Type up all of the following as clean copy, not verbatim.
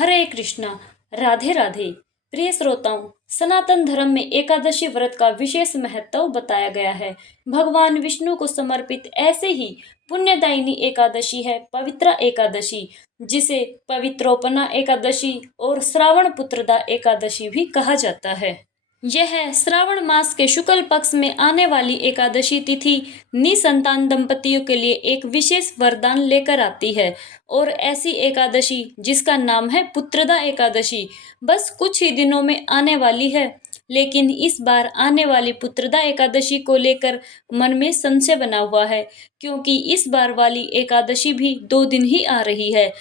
हरे कृष्णा। राधे राधे। प्रिय श्रोताओं, सनातन धर्म में एकादशी व्रत का विशेष महत्व बताया गया है। भगवान विष्णु को समर्पित ऐसे ही पुण्यदायिनी एकादशी है पवित्रा एकादशी, जिसे पवित्रोपना एकादशी और श्रावण पुत्रदा एकादशी भी कहा जाता है। यह श्रावण मास के शुक्ल पक्ष में आने वाली एकादशी तिथि निसंतान दंपतियों के लिए एक विशेष वरदान लेकर आती है। और ऐसी एकादशी जिसका नाम है पुत्रदा एकादशी बस कुछ ही दिनों में आने वाली है। लेकिन इस बार आने वाली पुत्रदा एकादशी को लेकर मन में संशय बना हुआ है, क्योंकि इस बार वाली एकादशी भी 2 दिन ही आ रही है।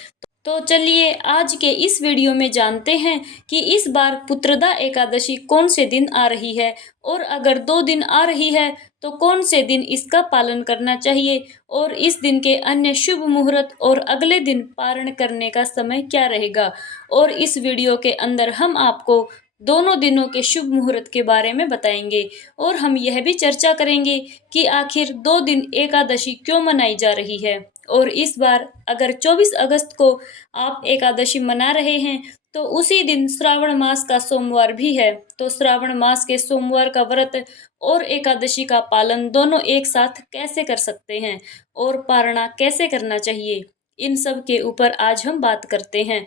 तो चलिए आज के इस वीडियो में जानते हैं कि इस बार पुत्रदा एकादशी कौन से दिन आ रही है, और अगर 2 दिन आ रही है तो कौन से दिन इसका पालन करना चाहिए, और इस दिन के अन्य शुभ मुहूर्त और अगले दिन पारण करने का समय क्या रहेगा। और इस वीडियो के अंदर हम आपको दोनों दिनों के शुभ मुहूर्त के बारे में बताएंगे, और हम यह भी चर्चा करेंगे कि आखिर 2 दिन एकादशी क्यों मनाई जा रही है। और इस बार अगर 24 अगस्त को आप एकादशी मना रहे हैं तो उसी दिन श्रावण मास का सोमवार भी है, तो श्रावण मास के सोमवार का व्रत और एकादशी का पालन दोनों एक साथ कैसे कर सकते हैं, और पारणा कैसे करना चाहिए, इन सब के ऊपर आज हम बात करते हैं।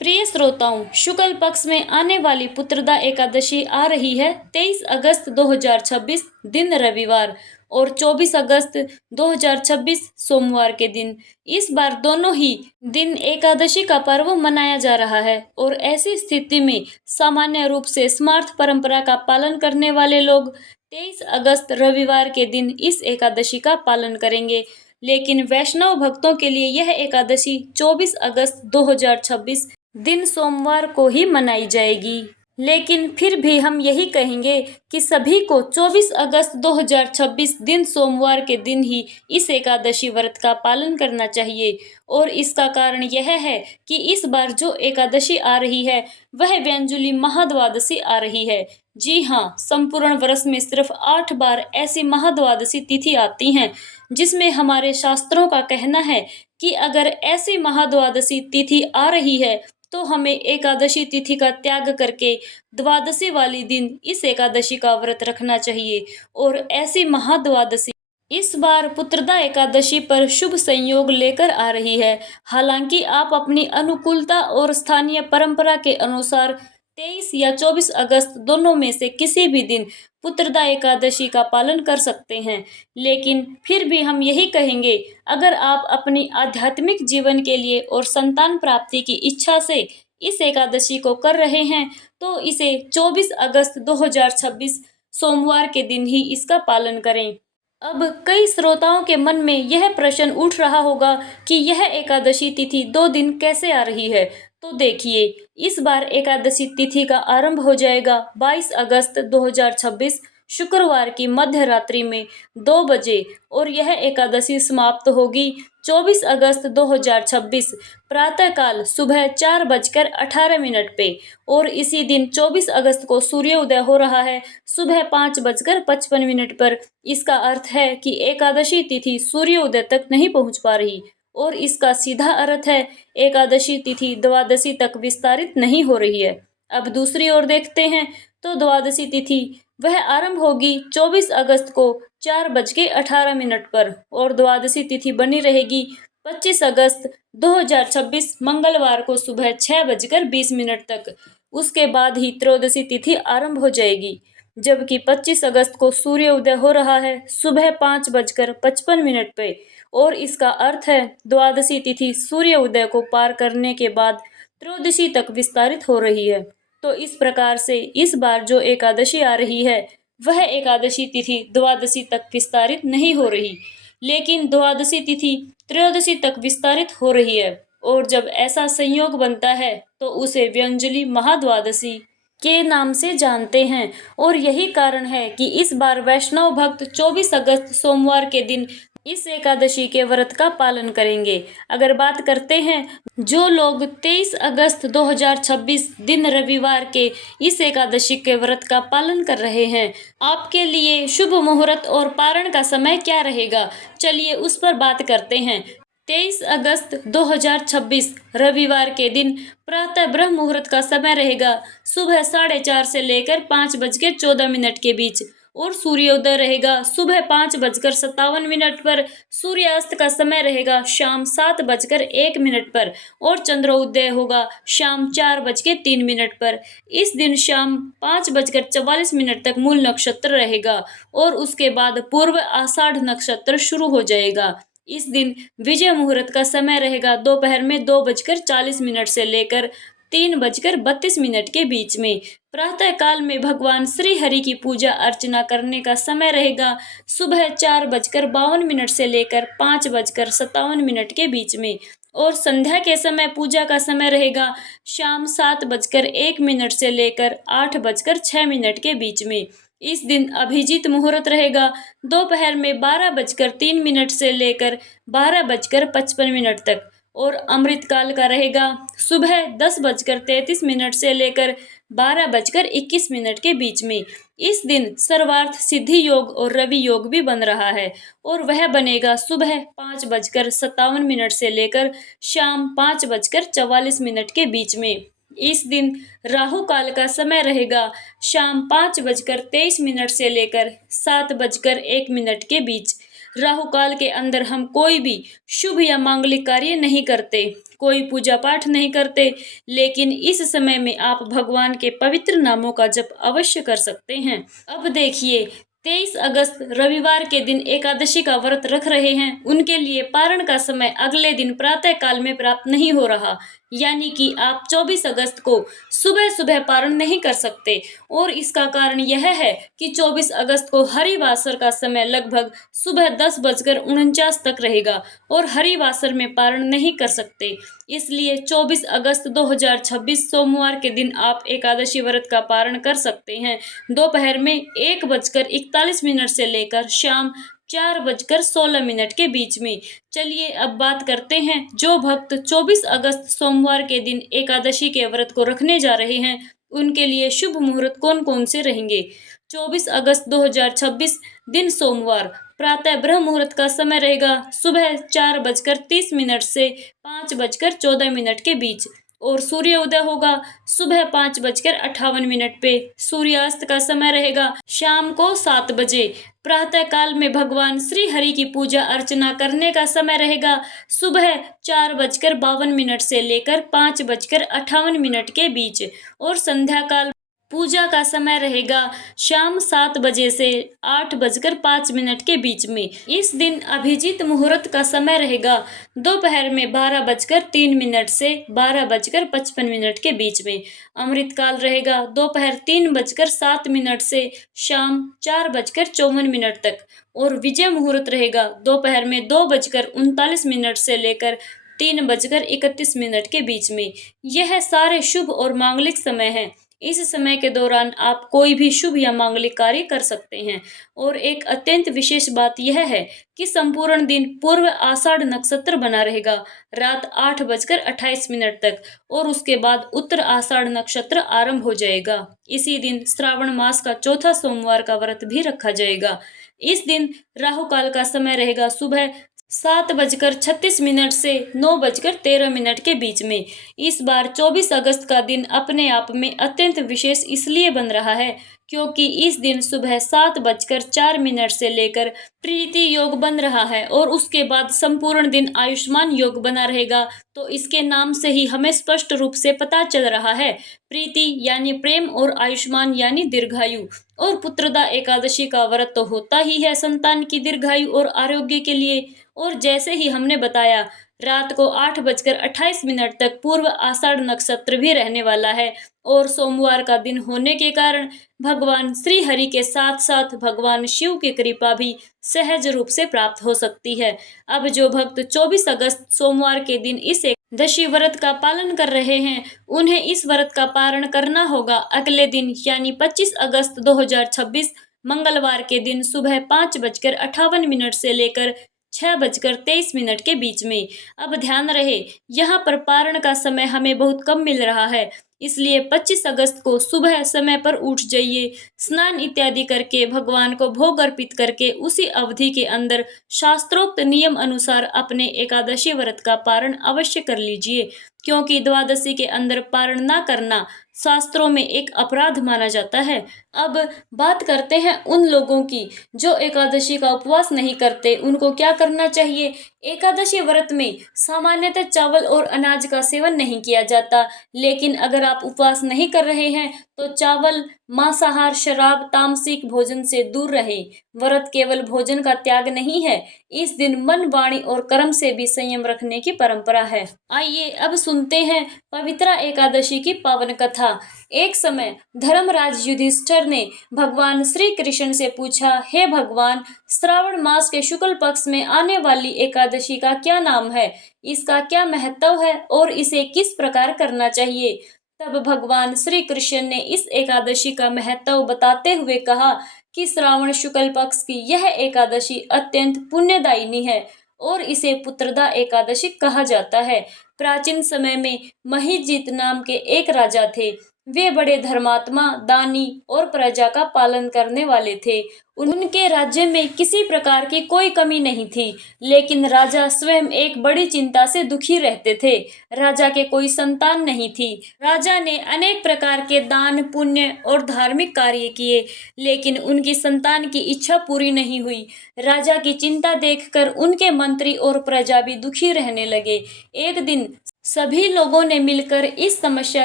प्रिय श्रोताओं, शुक्ल पक्ष में आने वाली पुत्रदा एकादशी आ रही है 23 अगस्त 2026 दिन रविवार और 24 अगस्त 2026 सोमवार के दिन। इस बार दोनों ही दिन एकादशी का पर्व मनाया जा रहा है, और ऐसी स्थिति में सामान्य रूप से स्मार्त परंपरा का पालन करने वाले लोग 23 अगस्त रविवार के दिन इस एकादशी का पालन करेंगे। लेकिन वैष्णव भक्तों के लिए यह एकादशी 24 अगस्त 2026 दिन सोमवार को ही मनाई जाएगी। लेकिन फिर भी हम यही कहेंगे कि सभी को 24 अगस्त 2026 दिन सोमवार के दिन ही इस एकादशी व्रत का पालन करना चाहिए। और इसका कारण यह है कि इस बार जो एकादशी आ रही है वह व्यंजुली महाद्वादशी आ रही है। जी हाँ, संपूर्ण वर्ष में सिर्फ 8 बार ऐसी महाद्वादशी तिथि आती हैं, जिसमें हमारे शास्त्रों का कहना है कि अगर ऐसी महाद्वादशी तिथि आ रही है तो हमें एकादशी तिथि का त्याग करके द्वादशी वाली दिन इस एकादशी का व्रत रखना चाहिए। और ऐसी महाद्वादशी इस बार पुत्रदा एकादशी पर शुभ संयोग लेकर आ रही है। हालांकि आप अपनी अनुकूलता और स्थानीय परंपरा के अनुसार 23 या 24 अगस्त दोनों में से किसी भी दिन पुत्रदा एकादशी का पालन कर सकते हैं। लेकिन फिर भी हम यही कहेंगे, अगर आप अपनी आध्यात्मिक जीवन के लिए और संतान प्राप्ति की इच्छा से इस एकादशी को कर रहे हैं तो इसे 24 अगस्त 2026 सोमवार के दिन ही इसका पालन करें। अब कई श्रोताओं के मन में यह प्रश्न उठ रहा होगा कि यह एकादशी तिथि 2 दिन कैसे आ रही है। तो देखिए, इस बार एकादशी तिथि का आरंभ हो जाएगा 22 अगस्त 2026 शुक्रवार की मध्य रात्रि में 2 बजे, और यह एकादशी समाप्त होगी 24 अगस्त 2026 प्रातःकाल सुबह 4:18 पे। और इसी दिन 24 अगस्त को सूर्योदय हो रहा है सुबह 5:55 पर। इसका अर्थ है कि एकादशी तिथि सूर्योदय तक नहीं पहुंच पा रही, और इसका सीधा अर्थ है एकादशी तिथि द्वादशी तक विस्तारित नहीं हो रही है। अब दूसरी ओर देखते हैं तो द्वादशी तिथि वह आरंभ होगी 24 अगस्त को 4:18 पर, और द्वादशी तिथि बनी रहेगी 25 अगस्त 2026 मंगलवार को सुबह 6:20 तक। उसके बाद ही त्रयोदशी तिथि आरंभ हो जाएगी, जबकि 25 अगस्त को सूर्योदय हो रहा है सुबह 5:55 पे। और इसका अर्थ है द्वादशी तिथि सूर्योदय को पार करने के बाद त्रयोदशी तक विस्तारित हो रही है। तो इस प्रकार से इस बार जो एकादशी आ रही है वह एकादशी तिथि द्वादशी तक विस्तारित नहीं हो रही, लेकिन द्वादशी तिथि त्रयोदशी तक विस्तारित हो रही है। और जब ऐसा संयोग बनता है तो उसे व्यंजुली महाद्वादशी के नाम से जानते हैं। और यही कारण है कि इस बार वैष्णव भक्त 24 अगस्त सोमवार के दिन इस एकादशी के व्रत का पालन करेंगे। अगर बात करते हैं जो लोग 23 अगस्त 2026 दिन रविवार के इस एकादशी के व्रत का पालन कर रहे हैं, आपके लिए शुभ मुहूर्त और पारण का समय क्या रहेगा, चलिए उस पर बात करते हैं। 23 अगस्त 2026 रविवार के दिन प्रातः ब्रह्म मुहूर्त का समय रहेगा सुबह 4:30 से लेकर 5:14 के बीच और सूर्योदय रहेगा सुबह 5:57 पर। सूर्यास्त का समय रहेगा शाम 7:01 पर और चंद्रोदय होगा शाम 4:03 पर। इस दिन शाम 5:44 तक मूल नक्षत्र रहेगा और उसके बाद पूर्व आषाढ़ नक्षत्र शुरू हो जाएगा। इस दिन विजय मुहूर्त का समय रहेगा दोपहर में 2:40 से लेकर 3:32 के बीच में। प्रातः काल में भगवान श्री हरि की पूजा अर्चना करने का समय रहेगा सुबह 4:52 से लेकर 5:57 के बीच में और संध्या के समय पूजा का समय रहेगा शाम 7:01 से लेकर 8:06 के बीच में। इस दिन अभिजीत मुहूर्त रहेगा दोपहर में 12:03 से लेकर 12:55 तक और अमृत काल का रहेगा सुबह 10:33 से लेकर 12:21 के बीच में। इस दिन सर्वार्थ सिद्धि योग और रवि योग भी बन रहा है और वह बनेगा सुबह 5:57 से लेकर शाम 5:44 के बीच में। इस दिन राहु काल का समय रहेगा शाम 5:23 से लेकर 7:01 के बीच। राहु काल के अंदर हम कोई भी शुभ या मांगलिक कार्य नहीं करते, कोई पूजा पाठ नहीं करते, लेकिन इस समय में आप भगवान के पवित्र नामों का जप अवश्य कर सकते हैं। अब देखिए 23 अगस्त रविवार के दिन एकादशी का व्रत रख रहे हैं, उनके लिए पारण का समय अगले दिन प्रातः काल में प्राप्त नहीं हो रहा, यानी कि आप 24 अगस्त को सुबह सुबह पारण नहीं कर सकते और इसका कारण यह है कि 24 अगस्त को हरिवासर का समय लगभग सुबह 10:49 तक रहेगा और हरिवासर में पारण नहीं कर सकते। इसलिए 24 अगस्त 2026 सोमवार के दिन आप एकादशी व्रत का पारण कर सकते हैं दोपहर में 1:41 से लेकर शाम 4:16 के बीच में। चलिए अब बात करते हैं जो भक्त 24 अगस्त सोमवार के दिन एकादशी के व्रत को रखने जा रहे हैं उनके लिए शुभ मुहूर्त कौन कौन से रहेंगे। 24 अगस्त 2026 दिन सोमवार प्रातः ब्रह्म मुहूर्त का समय रहेगा सुबह 4:30 से 5:14 के बीच और सूर्योदय होगा सुबह 5:58 पे। सूर्यास्त का समय रहेगा शाम को 7 बजे। प्रातः काल में भगवान श्री हरि की पूजा अर्चना करने का समय रहेगा सुबह 4:52 से लेकर 5:58 के बीच और संध्या काल पूजा का समय रहेगा शाम 7 बजे से 8:05 के बीच में। इस दिन अभिजीत मुहूर्त का समय रहेगा दोपहर में 12:03 से 12:55 के बीच में। अमृत काल रहेगा दोपहर 3:07 से शाम 4:54 तक और विजय मुहूर्त रहेगा दोपहर में 2:39 से लेकर 3:31 के बीच में। यह सारे शुभ और मांगलिक समय हैं। इस समय के दौरान आप कोई भी शुभ या मांगलिक कार्य कर सकते हैं और एक अत्यंत विशेष बात यह है कि संपूर्ण दिन पूर्व आषाढ़ नक्षत्र बना रहेगा रात 8:28 तक और उसके बाद उत्तर आषाढ़ नक्षत्र आरंभ हो जाएगा। इसी दिन श्रावण मास का चौथा सोमवार का व्रत भी रखा जाएगा। इस दिन राहु काल का समय रहेगा सुबह 7:36 से 9:13 के बीच में। इस बार 24 अगस्त का दिन अपने आप में अत्यंत विशेष इसलिए बन रहा है क्योंकि इस दिन सुबह 7:04 से लेकर प्रीति योग बन रहा है और उसके बाद संपूर्ण दिन आयुष्मान योग बना रहेगा। तो इसके नाम से ही हमें स्पष्ट रूप से पता चल रहा है प्रीति यानी प्रेम और आयुष्मान यानी दीर्घायु। और पुत्रदा एकादशी का व्रत तो होता ही है संतान की दीर्घायु और आरोग्य के लिए। और जैसे ही हमने बताया रात को 8:28 तक पूर्व आषाढ़ नक्षत्र भी रहने वाला है और सोमवार का दिन होने के कारण भगवान श्री हरि के साथ साथ भगवान शिव की कृपा भी सहज रूप से प्राप्त हो सकती है। अब जो भक्त 24 अगस्त सोमवार के दिन इस एकादशी व्रत का पालन कर रहे हैं उन्हें इस व्रत का पारण करना होगा अगले दिन यानी 25 अगस्त 2026 मंगलवार के दिन सुबह 5:58 से लेकर 6:23 के बीच में। अब ध्यान रहे, यहाँ पर पारण का समय हमें बहुत कम मिल रहा है, इसलिए 25 अगस्त को सुबह समय पर उठ जाइए। स्नान इत्यादि करके भगवान को भोग अर्पित करके उसी अवधि के अंदर शास्त्रोक्त नियम अनुसार अपने एकादशी व्रत का पारण अवश्य कर लीजिए, क्योंकि द्वादशी के अंदर पारण ना करना शास्त्रों में एक अपराध माना जाता है। अब बात करते हैं उन लोगों की जो एकादशी का उपवास नहीं करते, उनको क्या करना चाहिए। एकादशी व्रत में सामान्यतः चावल और अनाज का सेवन नहीं किया जाता, लेकिन अगर आप उपवास नहीं कर रहे हैं तो चावल, मांसाहार, शराब, तामसिक भोजन से दूर रहें। व्रत केवल भोजन का त्याग नहीं है, इस दिन मन, वाणी और कर्म से भी संयम रखने की परंपरा है। आइए अब सुनते हैं पवित्रा एकादशी की पावन कथा। एक समय धर्मराज युधिष्ठिर ने भगवान श्री कृष्ण से पूछा, हे भगवान, श्रावण मास के शुक्ल पक्ष में आने वाली एकादशी का क्या नाम है, इसका क्या महत्व है और इसे किस प्रकार करना चाहिए। तब भगवान श्री कृष्ण ने इस एकादशी का महत्व बताते हुए कहा कि श्रावण शुक्ल पक्ष की यह एकादशी अत्यंत पुण्यदायिनी है और इसे पुत्रदा एकादशी कहा जाता है। प्राचीन समय में महिजीत नाम के एक राजा थे। वे बड़े धर्मात्मा, दानी और प्रजा का पालन करने वाले थे। उनके राज्य में किसी प्रकार की कोई कमी नहीं थी, लेकिन राजा स्वयं एक बड़ी चिंता से दुखी रहते थे। राजा के कोई संतान नहीं थी। राजा ने अनेक प्रकार के दान, पुण्य और धार्मिक कार्य किए, लेकिन उनकी संतान की इच्छा पूरी नहीं हुई। राजा की चिंता देखकर उनके मंत्री और प्रजा भी दुखी रहने लगे। एक दिन सभी लोगों ने मिलकर इस समस्या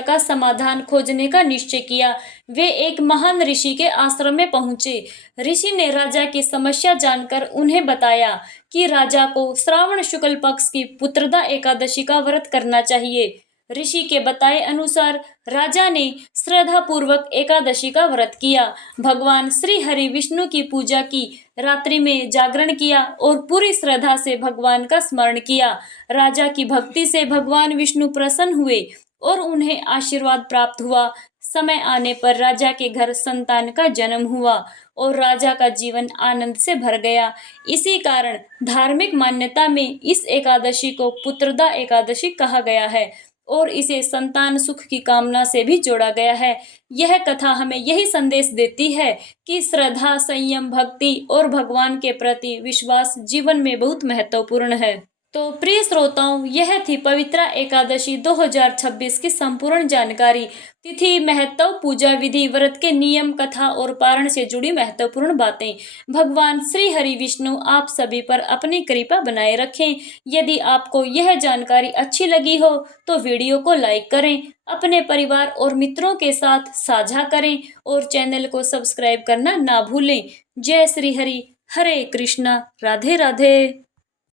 का समाधान खोजने का निश्चय किया। वे एक महान ऋषि के आश्रम में पहुंचे। ऋषि ने राजा की समस्या जानकर उन्हें बताया कि राजा को श्रावण शुक्ल पक्ष की पुत्रदा एकादशी का व्रत करना चाहिए। ऋषि के बताए अनुसार राजा ने श्रद्धा पूर्वक एकादशी का व्रत किया। भगवान श्री हरि विष्णु की पूजा की, रात्रि में जागरण किया और पूरी श्रद्धा से भगवान का स्मरण किया। राजा की भक्ति से भगवान विष्णु प्रसन्न हुए और उन्हें आशीर्वाद प्राप्त हुआ। समय आने पर राजा के घर संतान का जन्म हुआ और राजा का जीवन आनंद से भर गया। इसी कारण धार्मिक मान्यता में इस एकादशी को पुत्रदा एकादशी कहा गया है और इसे संतान सुख की कामना से भी जोड़ा गया है। यह कथा हमें यही संदेश देती है कि श्रद्धा, संयम, भक्ति और भगवान के प्रति विश्वास जीवन में बहुत महत्वपूर्ण है। तो प्रिय श्रोताओं, यह थी पवित्रा एकादशी 2026 की संपूर्ण जानकारी। तिथि, महत्व, पूजा विधि, व्रत के नियम, कथा और पारण से जुड़ी महत्वपूर्ण बातें। भगवान श्री हरि विष्णु आप सभी पर अपनी कृपा बनाए रखें। यदि आपको यह जानकारी अच्छी लगी हो तो वीडियो को लाइक करें, अपने परिवार और मित्रों के साथ साझा करें और चैनल को सब्सक्राइब करना ना भूलें। जय श्री हरि, हरे कृष्णा, राधे राधे।